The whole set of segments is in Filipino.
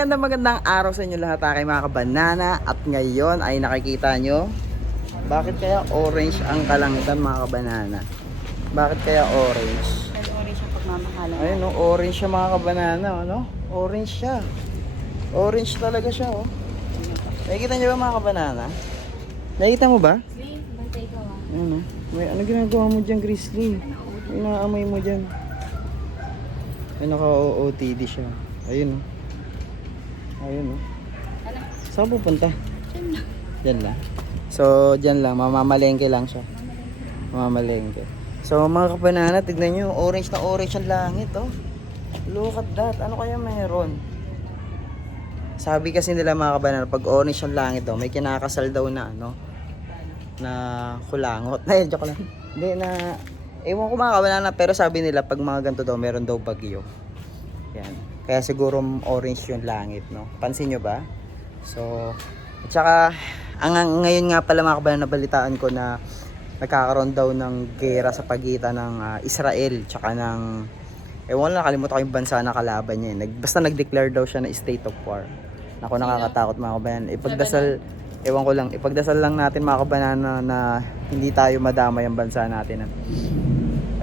magandang magandang araw sa inyo lahat aking mga kabanana at ngayon ay nakikita nyo bakit kaya orange ang kalangitan mga kabanana? Bakit kaya orange? Dahil orange siya pagmamahalan. Ayun no, orange siya mga kabanana, ano? Orange siya. Orange talaga siya, oh. Nakikita nyo ba mga kabanana? Nakikita mo ba? Slim, bantay ka ah. Oh. May, ano ginagawa mo dyan, Grizzly? May naamoy mo dyan. Ay, naka-OOTD siya. Ayun oh. Ayun oh. Ano? Saan pupunta? Diyan lang. Diyan lang. So, diyan lang. Mamamalengke lang siya. Mamamalengke. So, mga kabanana, tignan nyo. Orange na orange ang langit, oh. Look at that. Ano kaya meron? Sabi kasi nila mga kabanana, pag orange ang langit daw, may kinakasal daw na ano, na kulangot. Ay, joke lang. Hindi na, ewan ko mga kabanana, pero sabi nila, pag mga ganito daw, meron daw bagyo. Yan. Kaya siguro orange yung langit, no? Pansin nyo ba? So, at saka, ang, ang- ngayon nga pala mga kabayan, nabalitaan ko na nagkakaroon daw ng gera sa pagitan ng ah, Israel tsaka ng ewan lang nakalimutan ko yung bansa na kalaban niya eh. Nag, basta nag-declare daw siya na state of war. Naku nakakatakot mga kabayan. Ipagdasal ewan ko lang ipagdasal lang natin mga kabayan na, na hindi tayo madama yung bansa natin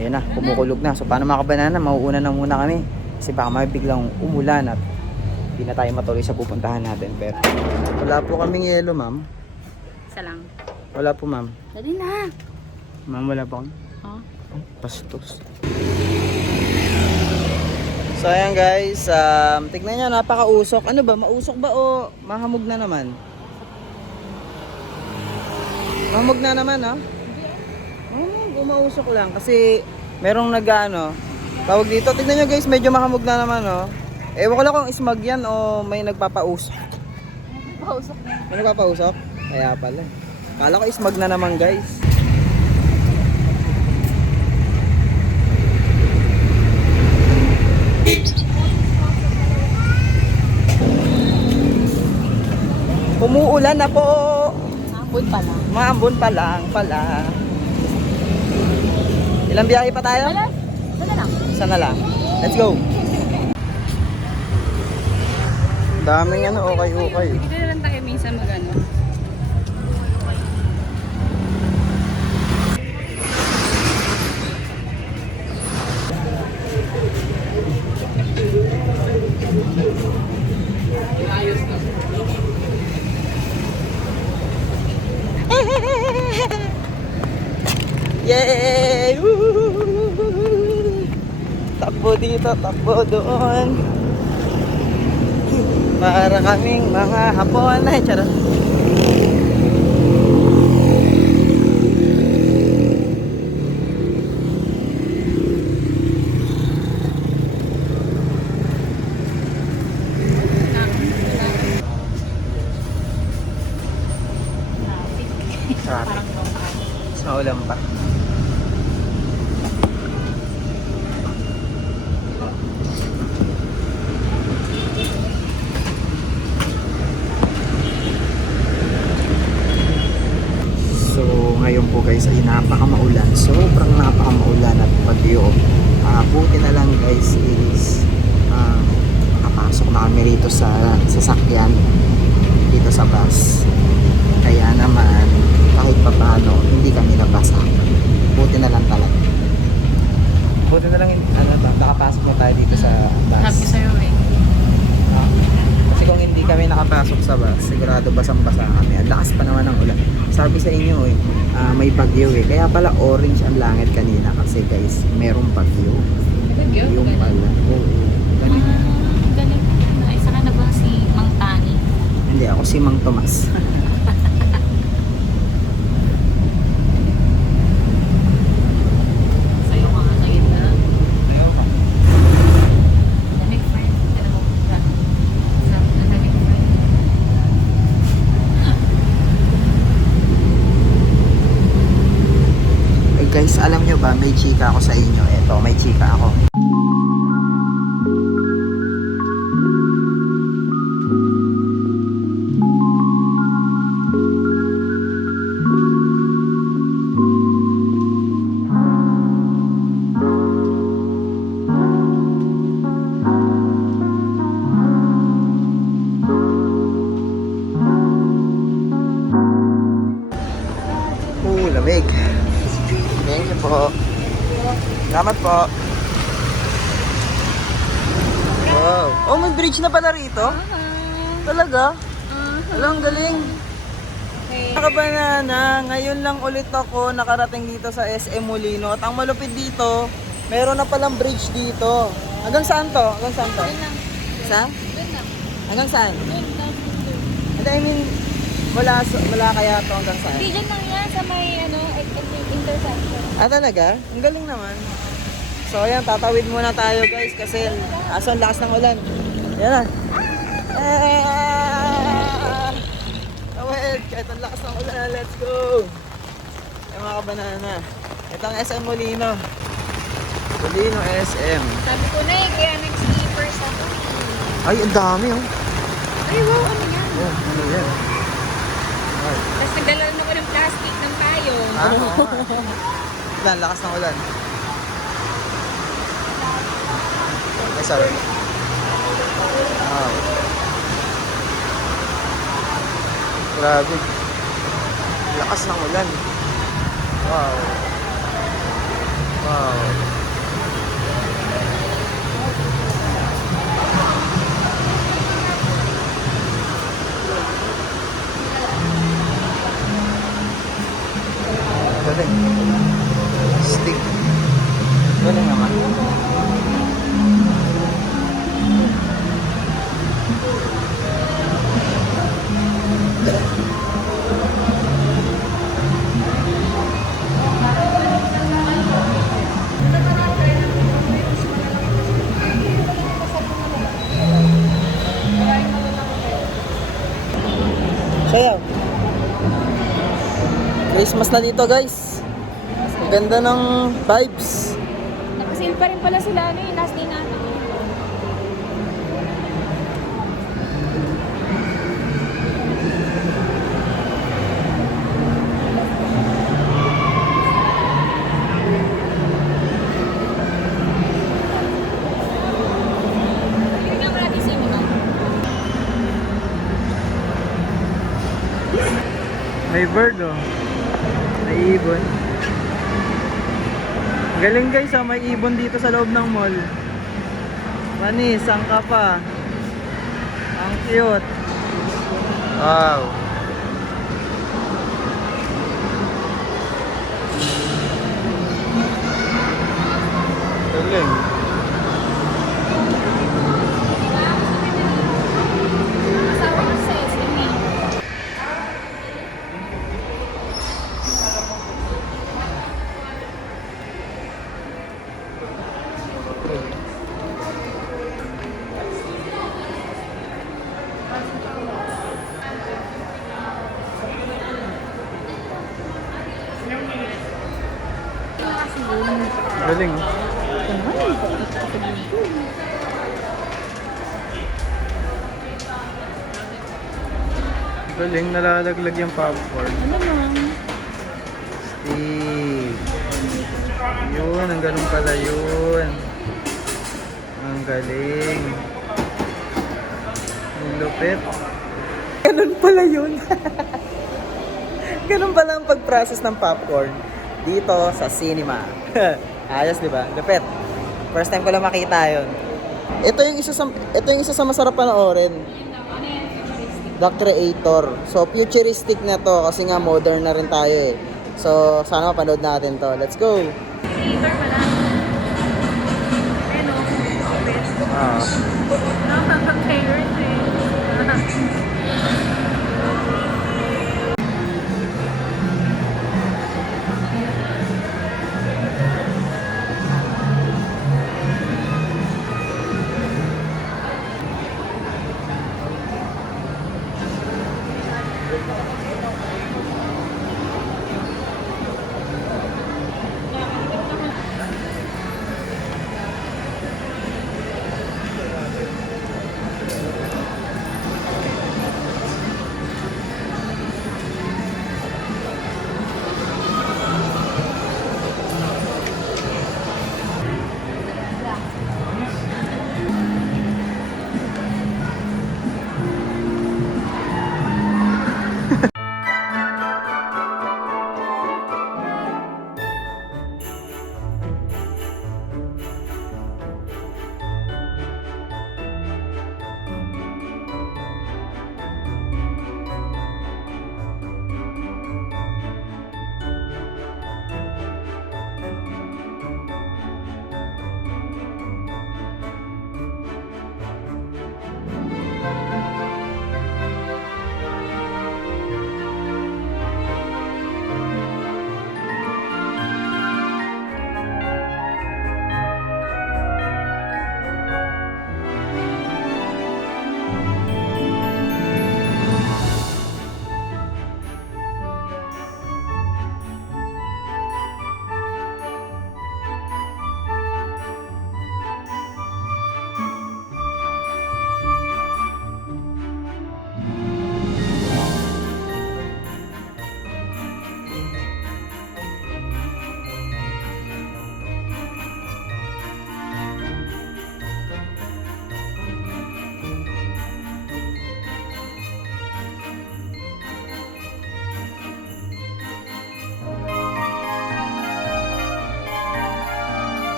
ayun na kumukulog na. So paano mga kabayan mauuna na muna kami kasi baka may biglang umulan at hindi na tayo matuloy sa pupuntahan natin pero wala po kaming yelo ma'am Isa lang. wala po ma'am Dali na. ma'am wala po kami Oh. Pastos. So ayan guys, um, tignan nyo, napakausok. Ano ba, mausok ba o mahamog na naman? Mahamog na naman, ha? Oh, gumausok lang kasi merong nag-ano, tawag dito. Tignan nyo guys, medyo mahamog na naman, oh. Ewan ko lang kung ismag yan o may nagpapausok. Pausok na. May nagpapausok? Kaya pala. eh. Kala ko ismag na naman guys. Umuulan na po. Hapon pala. Maambon pa lang pala. Ilang biyahe pa tayo? Wala. Dali lang. Sana lang. Let's go. Daming ano, okay, okay. Dito na lang tayo minsan mag-ano. Yay! Dito, takbo doon. Para kaming mga hapon ay charot. Traffic. Sa ulan pa. So ngayon po guys ay napakamaulan. Sobrang napakamaulan at bagyo. Ah, buti na lang guys is ah, nakapasok na kami rito sa sasakyan dito sa bus. Kaya naman kahit pa paano hindi kami nabasa. Buti na lang talaga. Buti na lang ano nakapasok na tayo dito sa bus. Sabi sa'yo eh. Kung hindi kami nakapasok sa bus, sigurado basang-basa kami. Ang lakas pa naman ng ulan. Sabi sa inyo eh, ah, may bagyo eh. Kaya pala orange ang langit kanina kasi guys, merong bagyo. Nagagyo? Yung pala. Oo. Ganun. Ganun. Ay, saka na ba si Mang Tani? Hindi, ako si Mang Tomas. Sa'yo ka nga sa gitna. Daming friend. Alam mo, sa sa daming friend. Eh guys, alam nyo may chika ako sa inyo. Eto, may chika ako. Banana, ngayon lang ulit ako nakarating dito sa SM Molino. At ang malupit dito, meron na palang bridge dito. Hanggang saan to? Hanggang saan to? Sa? Hanggang saan? Hindi, I mean, wala, wala kaya to hanggang saan? Hindi dyan lang yan sa may ano, intersection. Ah, talaga? Ang galing naman. So, ayan, tatawid muna tayo guys kasi aso ang lakas ng ulan. Yan na. Ah! Tawid, kahit ang lakas ng ulan, let's go! Ayan mga kabanana. Ito ang SM Molino. Molino SM. Sabi ko na eh, kaya nag-sleepers ako. Ay, ang dami oh. Ay, wow, ano yan? Oh, ano yan? Ay. Tapos nagdala rin ako ng plastic ng tayo. Ah. Ulan, lakas ng ulan. Ay, sorry. Wow. Grabe. Lakas ng ulan. Wow. Wow. Galing. Stick. Galing naman. Christmas na dito guys. Ang ganda ng vibes. Nakasil pa rin pala sila ano yung last day natin. Cinema. May bird oh. Ibon. Galing guys ah, may ibon dito sa loob ng mall. Panis, ang ka pa. Ang cute. Wow. Galing. Galing. Galing, nalalaglag yung popcorn. Ano lang? Steve. Yun, ang ganun pala yun. Ang galing. Ang lupit. Ganun pala yun. ganun pala ang pag-process ng popcorn dito sa cinema. Ayos, di ba? Lupit. First time ko lang makita yun. Ito yung isa sa ito yung isa sa masarap panoorin. Ano. The Creator. So, futuristic na to kasi nga modern na rin tayo eh. So, sana mapanood natin to. Let's go! Creator pala. Ano? Open. Ah. Nakakapag-players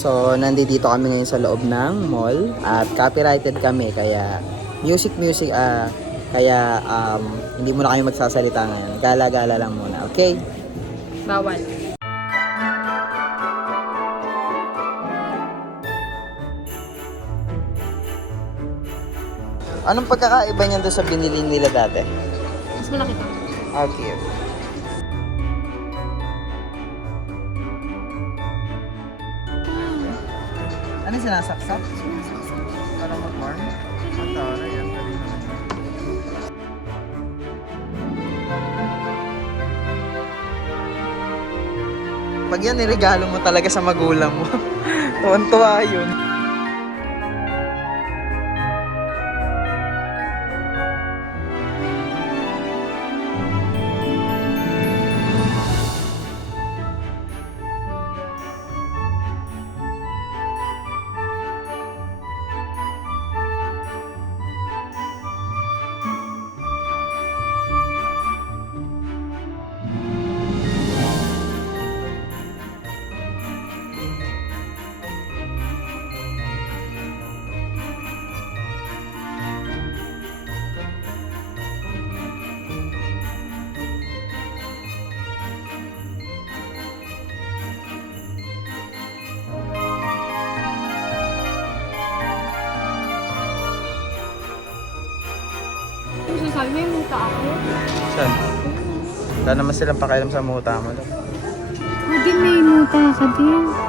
So, nandito kami ngayon sa loob ng mall at copyrighted kami kaya music music ah kaya um, hindi muna kami magsasalita ngayon. Gala-gala lang muna, okay? Bawal. Anong pagkakaiba niyan doon sa binili nila dati? Mas malaki pa. Okay. Ano sinasaksak? Para mag-warm? Ang tara yan. Pag yan, niregalo mo talaga sa magulang mo. Tuwan-tuwa yun. Saan? Wala naman silang pakialam sa muta mo. Din may muta ka din.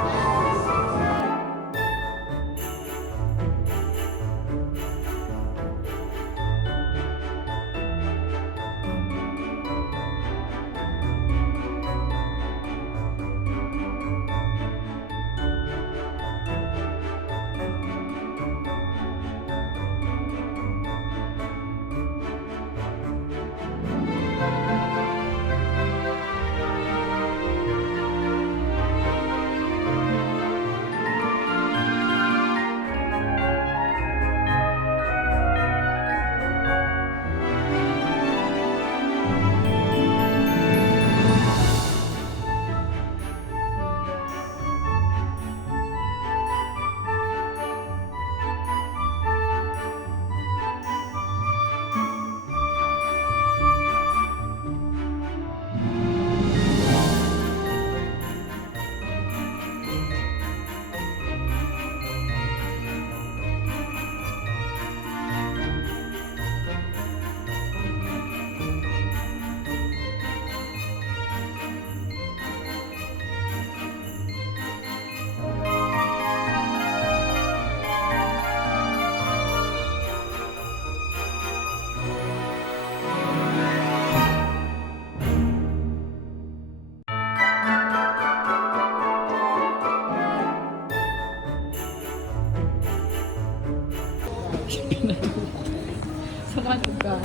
Sa mga lugar.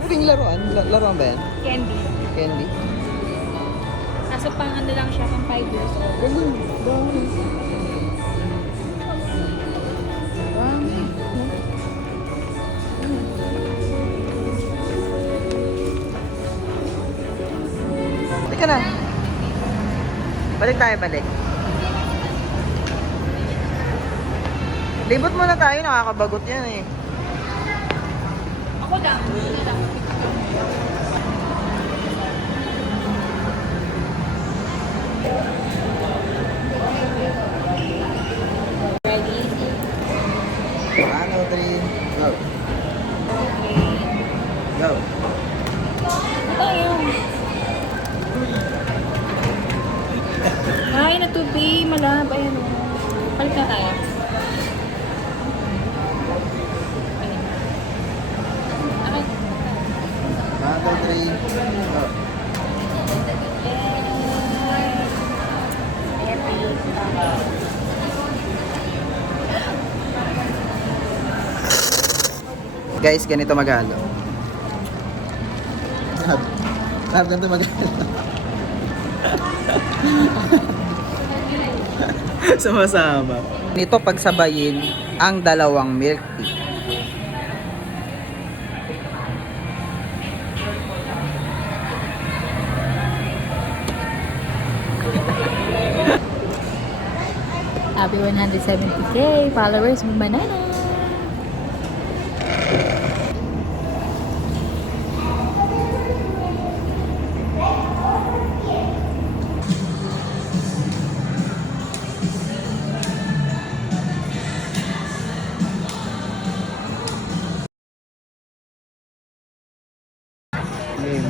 Huling laruan? La- laruan ba yan? Candy. Candy? Nasa pang ano lang siya, pang 5 years old. Ganun. Teka na. Balik tayo, balik. Libot muna tayo, nakakabagot yan eh. Ako lang. Guys, ganito magalo. Sarap. Sarap ganito magalo. Sumasama. Nito pagsabayin ang dalawang milk tea. Happy 170k followers, Manana!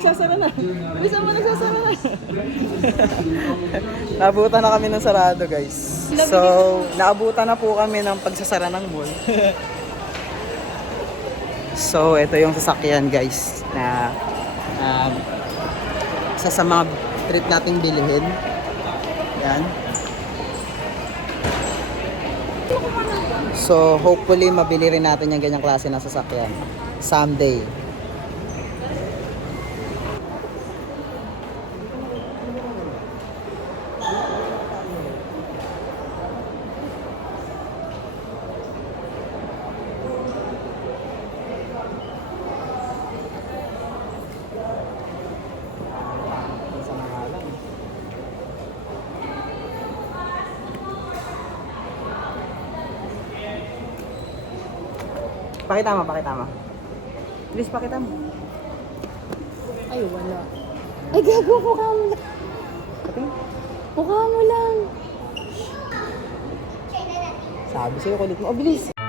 nagsasara na. Bilisan mo nagsasara na. Naabutan na kami ng sarado, guys. So, naabutan na po kami ng pagsasara ng mall. so, ito yung sasakyan, guys, na um, isa sa mga trip nating bilhin. Yan. So, hopefully, mabili rin natin yung ganyang klase ng sasakyan. Someday. Pakita mo, pakita mo. Please, pakita mo. Ay, wala. Ay, gago, mukha mo lang. Pati. Mukha mo lang. Sabi sa'yo, kulit mo. Oh, bilis!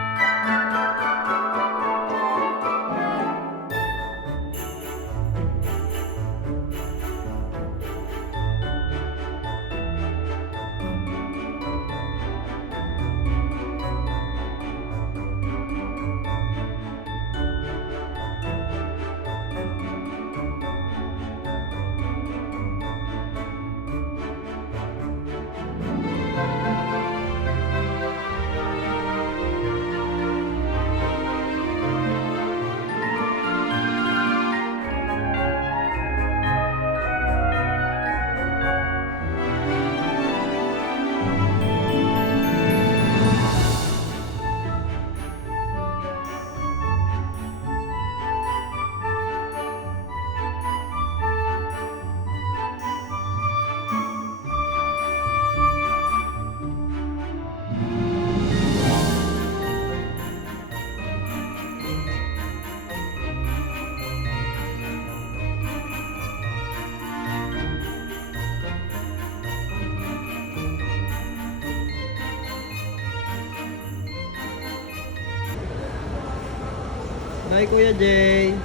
Bye, Kuya Jay.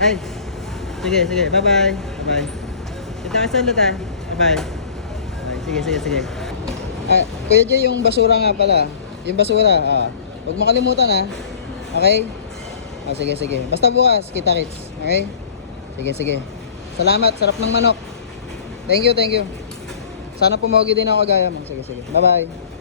Ay. Sige, sige. Bye-bye. Bye-bye. Kita ka sa ulit ah. Bye-bye. Bye. Sige, sige, sige. Ah, Kuya Jay, yung basura nga pala. Yung basura, ah. Huwag makalimutan ah. Okay? Ah, sige, sige. Basta bukas, kita kits. Okay? Sige, sige. Salamat, sarap ng manok. Thank you, thank you. Sana pumogi din ako gaya mo. Sige, sige. Bye-bye.